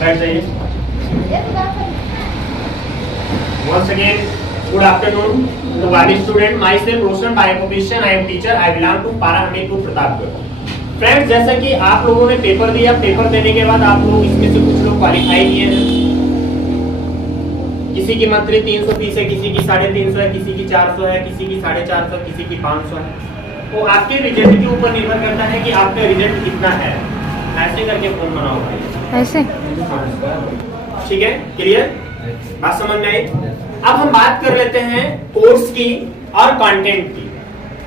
बैठ जाइए। Once again, good afternoon to all students. Myself Roshan Biophysician. I am teacher. I belong to Parahamidpur Pratapgarh. Friends, जैसा कि आप लोगों ने पेपर दिया, पेपर देने के बाद आप लोग इसमें से कुछ लोग क्वालिफाई किए हैं। किसी की मंथली 300 फीस है, किसी की 350 है, किसी की 400 है, किसी की 450, किसी की 500 है। तो आपके रिजल्ट के ऊपर निर्भर करता है कि आपका रिजल्ट कितना है। ऐसे करके फोन बनाओ भाई, ऐसे। ठीक है, क्लियर? बात समझ में आई? अब हम बात कर लेते हैं कोर्स की और कंटेंट की,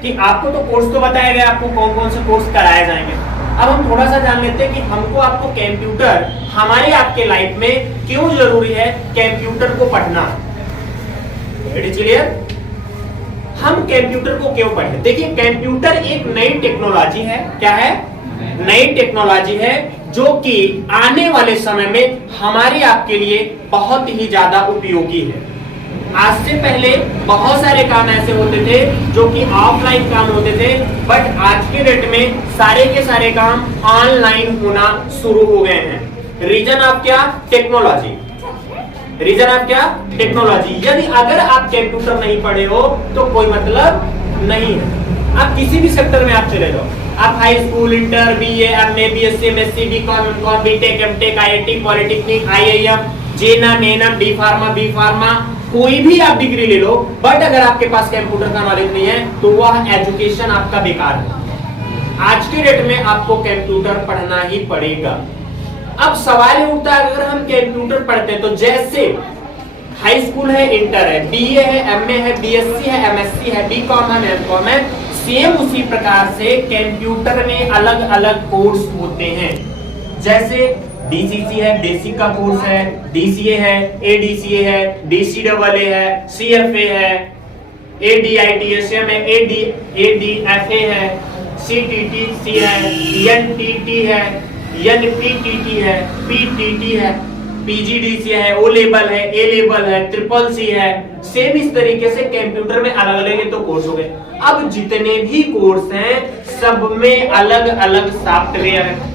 कि आपको तो कोर्स तो बताया गया, आपको कौन कौन से कोर्स कराए जाएंगे। अब हम थोड़ा सा जान लेते हैं कि हमको आपको कंप्यूटर हमारे आपके लाइफ में क्यों जरूरी है कंप्यूटर को पढ़ना। क्लियर? हम कंप्यूटर को क्यों पढ़े? देखिए, कंप्यूटर एक नई टेक्नोलॉजी है। क्या है? नई टेक्नोलॉजी है जो कि आने वाले समय में हमारे आपके लिए बहुत ही ज्यादा उपयोगी है। आज से पहले बहुत सारे काम ऐसे होते थे जो कि ऑफलाइन काम होते थे, बट आज के डेट में सारे के सारे काम ऑनलाइन होना शुरू हो गए हैं। रीजन ऑफ क्या? टेक्नोलॉजी। रीजन ऑफ क्या? टेक्नोलॉजी। यदि अगर आप कंप्यूटर नहीं पढ़े हो तो कोई मतलब नहीं है। आप किसी भी सेक्टर में आप चले जाओ, आप high school, inter, BA, MA, BSc, MSc, BCom, MCom, BTech, MTech, IIT, polytechnic, IIM, JNM, ANM, D pharma, कोई भी आप डिग्री ले लो, बट अगर आपके पास कंप्यूटर का नॉलेज नहीं है तो वह एजुकेशन आपका बेकार है। आज के डेट में आपको कंप्यूटर पढ़ना ही पड़ेगा। अब सवाल उठता है, अगर हम कंप्यूटर पढ़ते हैं तो जैसे हाई स्कूल है, इंटर है, बीए है, एमए है, बीएससी है, एमएससी है, बीकॉम है, एमकॉम है, सेम उसी प्रकार से कंप्यूटर में अलग अलग कोर्स होते हैं। जैसे डीसीसी है, बेसिक का कोर्स है, डीसीए है, एडीसीए है, डीसीडबलए है, सीएफए है, एडीआईटीएसएम है, एडीएफए है, सीटीटीसी है, एनटीटी है, एनपीटीटी है, पीटीटी है, पीजीडीसी है, ओ लेवल है, ए लेवल है, ट्रिपल सी है। सेम इस तरीके से कंप्यूटर में अलग अलग तो कोर्स हो गए। अब जितने भी कोर्स हैं सब में अलग अलग सॉफ्टवेयर है।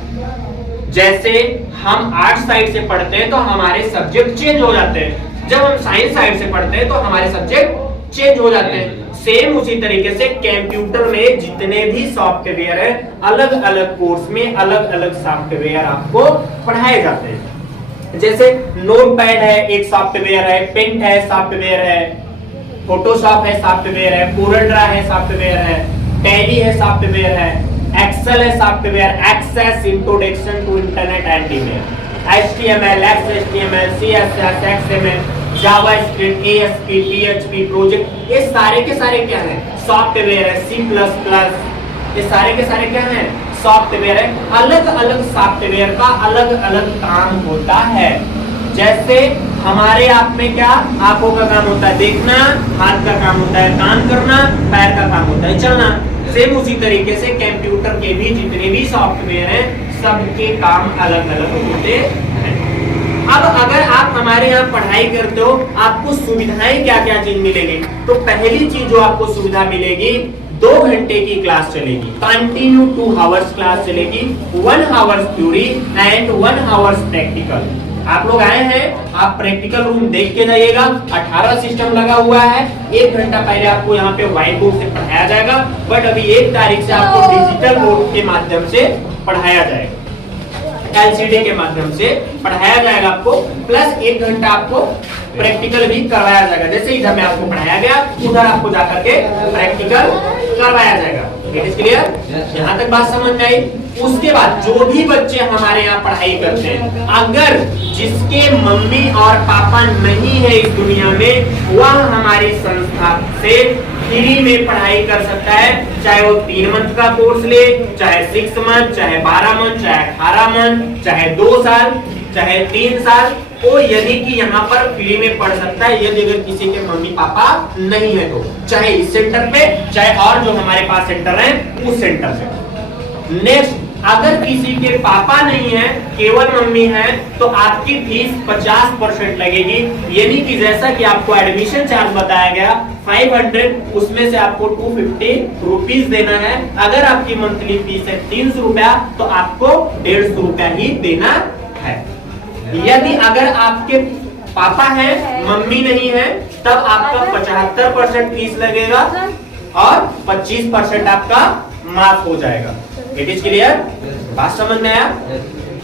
जैसे हम आर्ट्स साइड से पढ़ते हैं तो हमारे सब्जेक्ट चेंज हो जाते हैं, जब हम साइंस साइड से पढ़ते हैं तो हमारे सब्जेक्ट चेंज हो जाते हैं। सेम उसी तरीके से कंप्यूटर में जितने भी सॉफ्टवेयर है, अलग अलग कोर्स में अलग अलग सॉफ्टवेयर आपको पढ़ाए जाते हैं। जैसे नोटपैड है एक सॉफ्टवेयर है, पेंट है सॉफ्टवेयर है, फोटोशॉप है सॉफ्टवेयर है, कोरल ड्रा है सॉफ्टवेयर है, टैली है सॉफ्टवेयर है, एक्सेल है software, Access introduction to internet and email, HTML, XHTML, CSS, XML, JavaScript, ASP, PHP, project, ये सारे के सारे क्या हैं? सॉफ्टवेयर है। सी प्लस प्लस, ये सारे के सारे क्या हैं? सॉफ्टवेयर है। अलग अलग सॉफ्टवेयर का अलग अलग काम होता है। जैसे हमारे आप में क्या? आंखों का काम होता है देखना, हाथ का काम होता है काम करना, पैर का काम होता है चलना। सेम उसी तरीके से कंप्यूटर के भी जितने भी सॉफ्टवेयर हैं सबके काम अलग अलग होते हैं। अब अगर आप हमारे यहाँ पढ़ाई करते हो, आपको सुविधाएं क्या क्या चीज मिलेगी? तो पहली चीज जो आपको सुविधा मिलेगी, 2 घंटे की क्लास चलेगी, कंटिन्यू 2 आवर्स क्लास चलेगी, 1 hours theory and 1 hours practical. आप लोग आए हैं, आप प्रैक्टिकल रूम देख के जाइएगा। 18 सिस्टम लगा हुआ है। 1 घंटा पहले आपको यहाँ पे व्हाइट बोर्ड से पढ़ाया जाएगा, बट अभी 1 तारीख से आपको डिजिटल बोर्ड के माध्यम से पढ़ाया जाएगा, एलसीडी के माध्यम से पढ़ाया जाएगा आपको, प्लस 1 घंटा आपको प्रैक्टिकल भी करवाया जाएगा। जैसे इधर में आपको पढ़ाया गया, उधर आपको जाकर के प्रैक्टिकल करवाया जाएगा। क्लियर? यहाँ तक बात समझ में आई? उसके बाद जो भी बच्चे हमारे यहाँ पढ़ाई करते हैं, अगर जिसके मम्मी और पापा नहीं है इस दुनिया में, वह हमारी संस्था से फ्री में पढ़ाई कर सकता है। चाहे वो 3 मंथ का कोर्स ले, चाहे 6 मंथ, चाहे 12 मंथ, चाहे 18 मंथ, चाहे 2 साल, चाहे 3 साल, वो यदि कि यहाँ पर फ्री में पढ़ सकता है, यदि अगर किसी के मम्मी पापा नहीं है तो, चाहे इस सेंटर पे, चाहे और जो हमारे पास सेंटर है उस सेंटर से। नेक्स्ट, अगर किसी के पापा नहीं है, केवल मम्मी है, तो आपकी फीस 50% लगेगी। यानी कि जैसा कि आपको एडमिशन चार्ज बताया गया 500, उसमें से आपको 250 रुपीज देना है। अगर आपकी मंथली फीस है 300 रुपया, तो आपको 150 रुपया ही देना है। यदि अगर आपके पापा है, मम्मी नहीं है, तब आपका 75% फीस लगेगा और 25% आपका माफ हो जाएगा। It is clear? बात समझ में आया?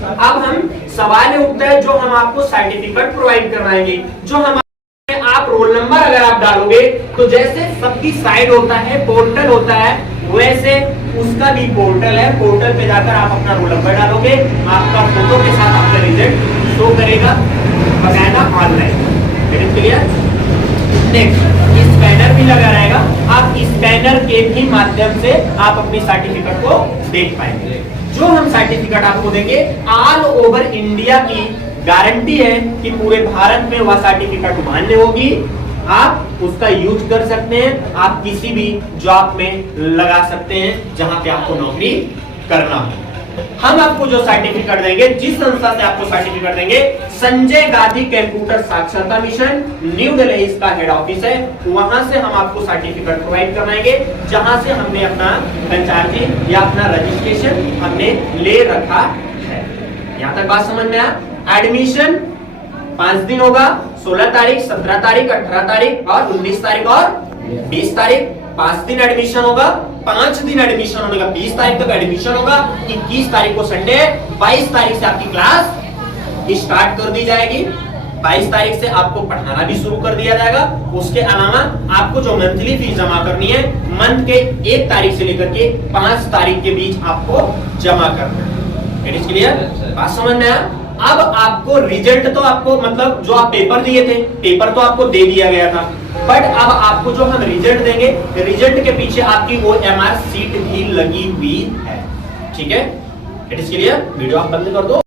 अब हम सवाल उठता है जो हम आपको सर्टिफिकेट प्रोवाइड करवाएंगे, जो हम आप रोल नंबर अगर आप डालोगे तो जैसे सबकी साइड होता है, पोर्टल होता है, वैसे उसका भी पोर्टल है। पोर्टल पे जाकर आप अपना रोल नंबर डालोगे, आपका फोटो के साथ आपका रिजल्ट शो करेगा, बकायदा ऑनलाइन। क्लियर? नेक्स्ट, स्कैनर भी लगा रहेगा, आप स्कैनर के भी माध्यम से आप अपनी सर्टिफिकेट को देख पाएंगे। जो हम सर्टिफिकेट आपको देंगे ऑल ओवर इंडिया की गारंटी है कि पूरे भारत में वह सर्टिफिकेट मान्य होगी, आप उसका यूज कर सकते हैं, आप किसी भी जॉब में लगा सकते हैं जहां पे आपको नौकरी करना हो। हम आपको जो सर्टिफिकेट देंगे, जिस संस्था से आपको सर्टिफिकेट देंगे, संजय गांधी कंप्यूटर साक्षरता मिशन, न्यू दिल्ली इसका हेड ऑफिस है, वहां से हम आपको सर्टिफिकेट प्रोवाइड करवाएंगे, जहां से हमने अपना कंचार्जी या अपना रजिस्ट्रेशन हमने ले रखा है। यहां तक बात समझ में आया? एडमिशन 5 दिन होगा, 16 तारीख, 17 तारीख, 18 तारीख और 19 तारीख और 20 तारीख। 5 दिन एडमिशन होगा, 5 दिन एडमिशन होने का 20 तारीख तक एडमिशन होगा। 21 तारीख को संडे, 22 तारीख से आपकी क्लास स्टार्ट कर दी जाएगी। 22 तारीख से आपको पढ़ाना भी शुरू कर दिया जाएगा। उसके अलावा आपको जो मंथली फीस जमा करनी है, मंथ के 1 तारीख से लेकर के 5 तारीख के बीच आपको जमा करना है। It is clear? बात समझ में आया? अब आपको रिजल्ट तो आपको मतलब जो आप पेपर दिए थे, पेपर तो आपको दे दिया गया था, बट अब आपको जो हम रिजल्ट देंगे, रिजल्ट के पीछे आपकी OMR सीट भी लगी हुई है। ठीक है? It is clear? वीडियो आप बंद कर दो।